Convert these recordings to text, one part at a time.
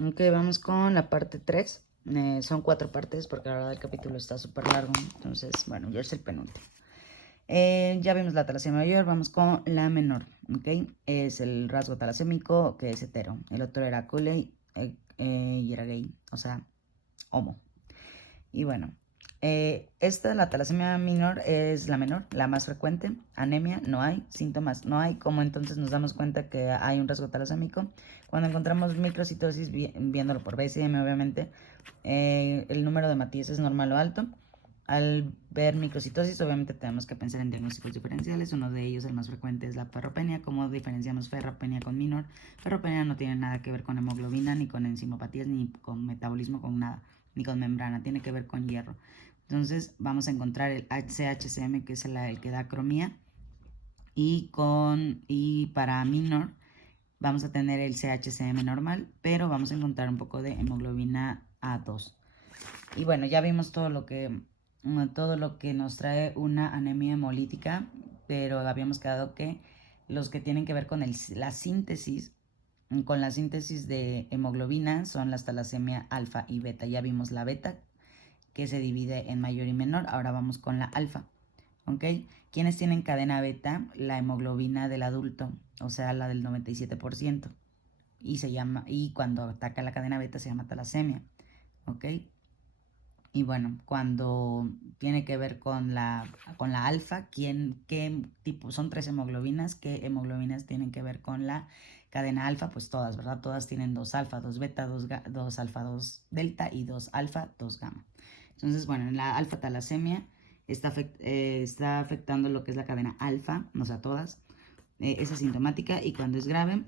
Ok, vamos con la parte 3. Son 4 partes porque la verdad el capítulo está súper largo. Entonces, bueno, ya es el penúltimo. Ya vimos la talasemia mayor, vamos con la menor. ¿Ok? Es el rasgo talasémico que es hetero. El otro era Cooley y era gay, o sea, homo. Y bueno, la talasemia menor, es la menor, la más frecuente. Anemia, no hay. Síntomas, no hay. Como entonces nos damos cuenta que hay un rasgo talasémico? Cuando encontramos microcitosis, viéndolo por BCM, obviamente, el número de Matías es normal o alto. Al ver microcitosis, obviamente tenemos que pensar en diagnósticos diferenciales. Uno de ellos, el más frecuente, es la ferropenia. ¿Cómo diferenciamos ferropenia con minor? Ferropenia no tiene nada que ver con hemoglobina, ni con enzimopatías, ni con metabolismo, con nada, ni con membrana. Tiene que ver con hierro. Entonces vamos a encontrar el CHCM, que es el que da cromía. Y para minor vamos a tener el CHCM normal, pero vamos a encontrar un poco de hemoglobina A2. Y bueno, ya vimos todo lo que nos trae una anemia hemolítica, pero habíamos quedado que los que tienen que ver con la síntesis de hemoglobina son las talasemia alfa y beta. Ya vimos la beta, que se divide en mayor y menor. Ahora vamos con la alfa. ¿Ok? ¿Quiénes tienen cadena beta? La hemoglobina del adulto, o sea, la del 97%. Y cuando ataca la cadena beta se llama talasemia. ¿Ok? Y bueno, cuando tiene que ver con la alfa, ¿qué tipo? Son 3 hemoglobinas. ¿Qué hemoglobinas tienen que ver con la cadena alfa? Pues todas, ¿verdad? Todas tienen 2 alfa, 2 beta, 2 alfa, 2 delta y 2 alfa, 2 gamma. Entonces, bueno, en la alfa talasemia está afectando lo que es la cadena alfa, o sea, todas. Es asintomática y cuando es grave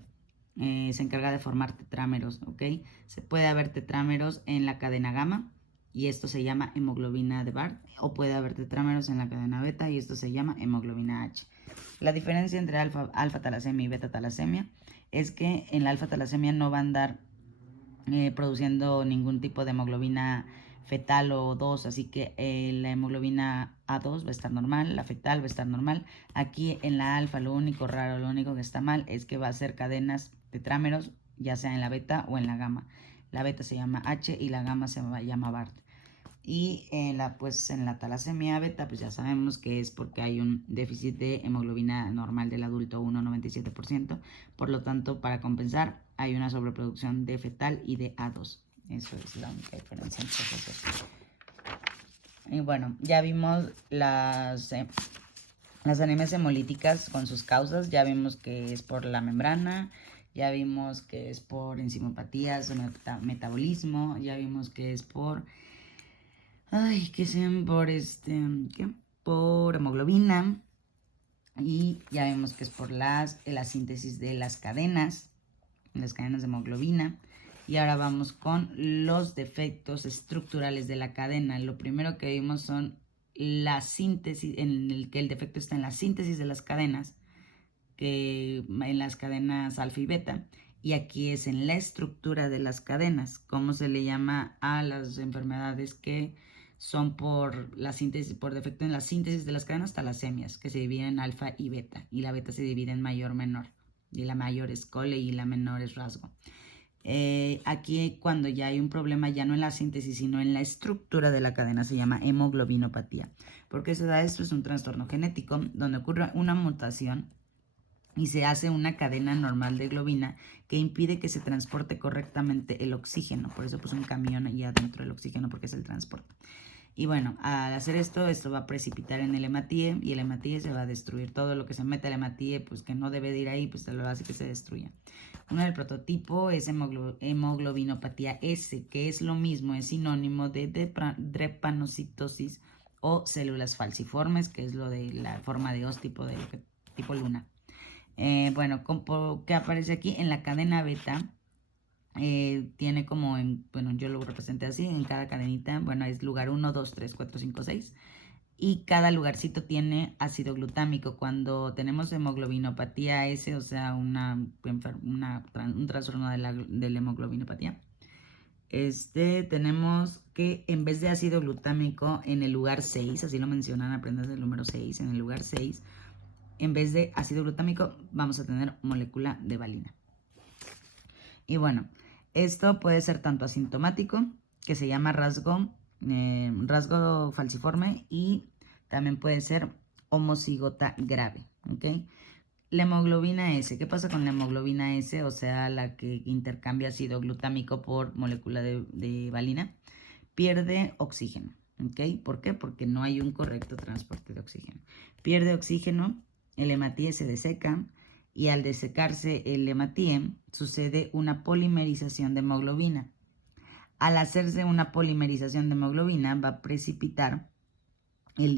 se encarga de formar tetrámeros, ¿ok? Se puede haber tetrámeros en la cadena gamma y esto se llama hemoglobina de Barth, o puede haber tetrámeros en la cadena beta y esto se llama hemoglobina H. La diferencia entre alfa talasemia y beta talasemia es que en la alfa talasemia no va a andar produciendo ningún tipo de hemoglobina fetal o 2, así que la hemoglobina A2 va a estar normal, la fetal va a estar normal. Aquí en la alfa lo único raro, lo único que está mal es que va a ser cadenas tetrámeros, ya sea en la beta o en la gamma. La beta se llama H y la gamma se llama Barth. Y en la talasemia beta, pues ya sabemos que es porque hay un déficit de hemoglobina normal del adulto, 1,97%. Por lo tanto, para compensar, hay una sobreproducción de fetal y de A2. Eso es la única diferencia entre esos dos. Y bueno, ya vimos las anemias hemolíticas con sus causas. Ya vimos que es por la membrana. Ya vimos que es por enzimopatías o metabolismo. Ya vimos que es por que sean por hemoglobina. Y ya vemos que es por la síntesis de las cadenas de hemoglobina. Y ahora vamos con los defectos estructurales de la cadena. Lo primero que vimos son la síntesis, en el que el defecto está en la síntesis de las cadenas, en las cadenas alfa y beta. Y aquí es en la estructura de las cadenas. ¿Cómo se le llama a las enfermedades que son por defecto en la síntesis de las cadenas? Talasemias, que se dividen en alfa y beta. Y la beta se divide en mayor, menor. Y la mayor es cole y la menor es rasgo. Aquí cuando ya hay un problema ya no en la síntesis sino en la estructura de la cadena se llama hemoglobinopatía. ¿Por qué se da esto? Es un trastorno genético donde ocurre una mutación y se hace una cadena normal de globina que impide que se transporte correctamente el oxígeno. Por eso pues un camión ahí adentro del oxígeno, porque es el transporte. Y bueno, al hacer esto va a precipitar en el hematíe y el hematíe se va a destruir. Todo lo que se mete al hematíe, pues que no debe de ir ahí, pues lo hace que se destruya. Uno del prototipo es hemoglobinopatía S, que es lo mismo, es sinónimo de drepanocitosis o células falciformes, que es lo de la forma de Os tipo luna. Bueno, ¿qué aparece aquí? En la cadena beta tiene como yo lo representé así, en cada cadenita, bueno, es lugar 1, 2, 3, 4, 5, 6. Y cada lugarcito tiene ácido glutámico. Cuando tenemos hemoglobinopatía S, o sea, un trastorno de la hemoglobinopatía, tenemos que en vez de ácido glutámico en el lugar 6, así lo mencionan, aprendes el número 6, en el lugar 6, en vez de ácido glutámico vamos a tener molécula de valina. Y bueno, Esto puede ser tanto asintomático, que se llama rasgo falciforme, y también puede ser homocigota grave, ¿ok? La hemoglobina S, ¿qué pasa con la hemoglobina S? O sea, la que intercambia ácido glutámico por molécula de valina, pierde oxígeno, ¿ok? ¿Por qué? Porque no hay un correcto transporte de oxígeno. Pierde oxígeno, el hematíe se deseca, y al desecarse el hematíe sucede una polimerización de hemoglobina. Al hacerse una polimerización de hemoglobina va a precipitar en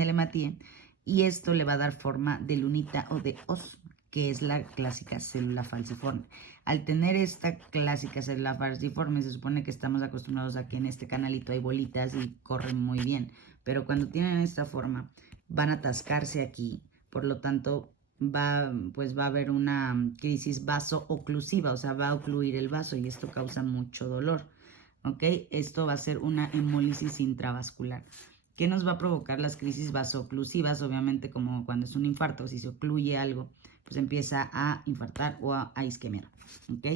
el hematíe, y esto le va a dar forma de lunita o de os, que es la clásica célula falciforme. Al tener esta clásica célula falciforme, se supone que estamos acostumbrados a que en este canalito hay bolitas y corren muy bien, pero cuando tienen esta forma van a atascarse aquí, por lo tanto va a haber una crisis vaso-oclusiva, o sea, va a ocluir el vaso y esto causa mucho dolor. ¿Ok? Esto va a ser una hemólisis intravascular. ¿Qué nos va a provocar las crisis vasooclusivas? Obviamente, como cuando es un infarto, si se ocluye algo, pues empieza a infartar o a isquemiar. ¿Ok?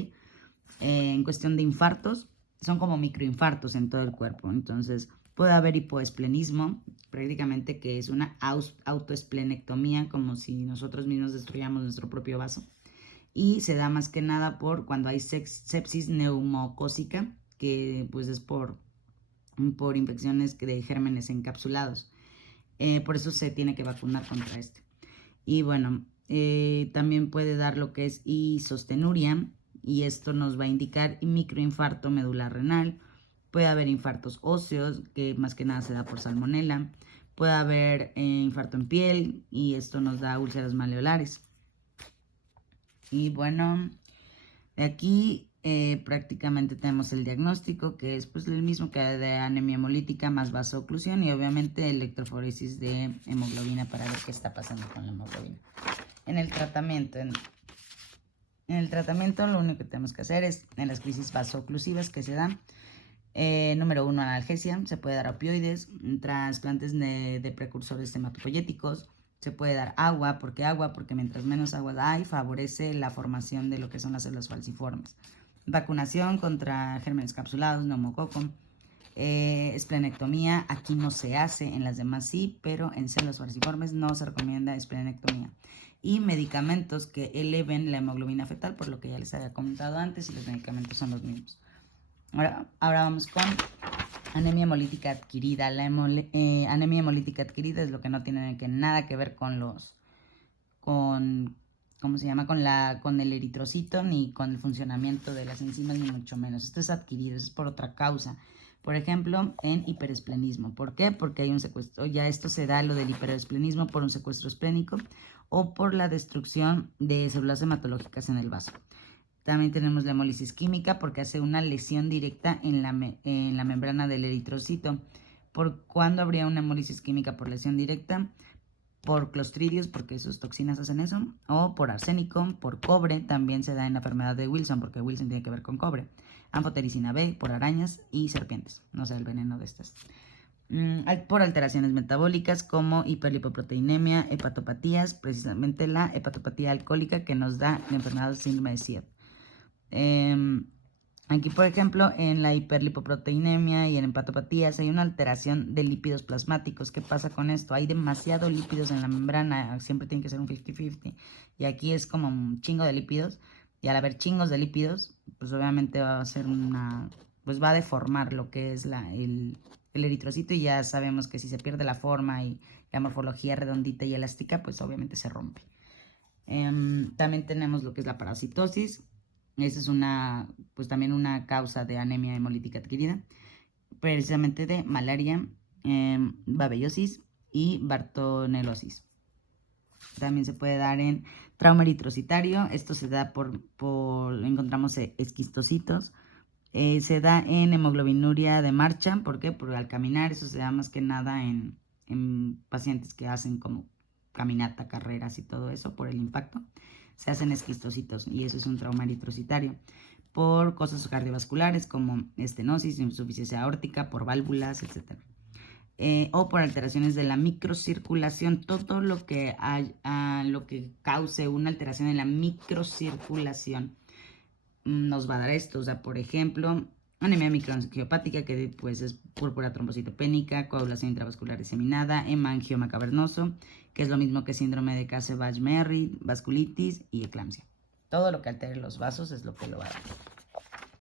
En cuestión de infartos, son como microinfartos en todo el cuerpo. Entonces, puede haber hipoesplenismo, prácticamente que es una autoesplenectomía, como si nosotros mismos destruyamos nuestro propio vaso. Y se da más que nada por cuando hay sepsis neumocócica, que pues es por infecciones de gérmenes encapsulados. Por eso se tiene que vacunar contra este. Y bueno, también puede dar lo que es isostenuria, y esto nos va a indicar microinfarto medular renal. Puede haber infartos óseos, que más que nada se da por salmonela. Puede haber infarto en piel, y esto nos da úlceras maleolares. Y bueno, aquí prácticamente tenemos el diagnóstico, que es pues el mismo que de anemia hemolítica más vasooclusión, y obviamente electroforesis de hemoglobina para ver qué está pasando con la hemoglobina. En el tratamiento, lo único que tenemos que hacer es en las crisis vasooclusivas que se dan. Número 1, analgesia. Se puede dar opioides, trasplantes de precursores hematopoyéticos. Se puede dar agua, porque mientras menos agua hay, favorece la formación de lo que son las células falciformes. Vacunación contra gérmenes capsulados, neumococo. Esplenectomía, aquí no se hace, en las demás sí, pero en células falciformes no se recomienda esplenectomía. Y medicamentos que eleven la hemoglobina fetal, por lo que ya les había comentado antes, y los medicamentos son los mismos. Ahora vamos con anemia hemolítica adquirida. La anemia hemolítica adquirida es lo que no tiene nada que ver con ¿cómo se llama? Con el eritrocito, ni con el funcionamiento de las enzimas, ni mucho menos. Esto es adquirido, es por otra causa. Por ejemplo, en hiperesplenismo. ¿Por qué? Porque hay un secuestro. Ya esto se da, lo del hiperesplenismo, por un secuestro esplénico o por la destrucción de células hematológicas en el vaso. También tenemos la hemólisis química, porque hace una lesión directa en la membrana del eritrocito. ¿Por cuándo habría una hemólisis química por lesión directa? Por clostridios, porque sus toxinas hacen eso, o por arsénico, por cobre, también se da en la enfermedad de Wilson, porque Wilson tiene que ver con cobre. Anfotericina B, por arañas y serpientes, no sé, el veneno de estas. Por alteraciones metabólicas como hiperlipoproteinemia, hepatopatías, precisamente la hepatopatía alcohólica que nos da la enfermedad del síndrome de SIED. Aquí, por ejemplo, en la hiperlipoproteinemia y en hepatopatías hay una alteración de lípidos plasmáticos. ¿Qué pasa con esto? Hay demasiados lípidos en la membrana, siempre tiene que ser un 50-50. Y aquí es como un chingo de lípidos. Y al haber chingos de lípidos, pues obviamente va a ser pues va a deformar lo que es el eritrocito, y ya sabemos que si se pierde la forma y la morfología redondita y elástica, pues obviamente se rompe. También tenemos lo que es la parasitosis. Esa es pues también una causa de anemia hemolítica adquirida, precisamente de malaria, babesiosis y bartonelosis. También se puede dar en trauma eritrocitario. Esto se da encontramos esquistocitos. Se da en hemoglobinuria de marcha. ¿Por qué? Porque al caminar, eso se da más que nada en pacientes que hacen como caminata, carreras y todo eso por el impacto. Se hacen esquistocitos, y eso es un trauma eritrocitario. Por cosas cardiovasculares como estenosis, insuficiencia aórtica, por válvulas, etc. O por alteraciones de la microcirculación. Todo lo que cause una alteración en la microcirculación nos va a dar esto. O sea, por ejemplo, anemia microangiopática, que pues es púrpura trombocitopénica, coagulación intravascular diseminada, hemangioma cavernoso, que es lo mismo que síndrome de Casey-Busch-Merry, vasculitis y eclampsia. Todo lo que altere los vasos es lo que lo va a dar.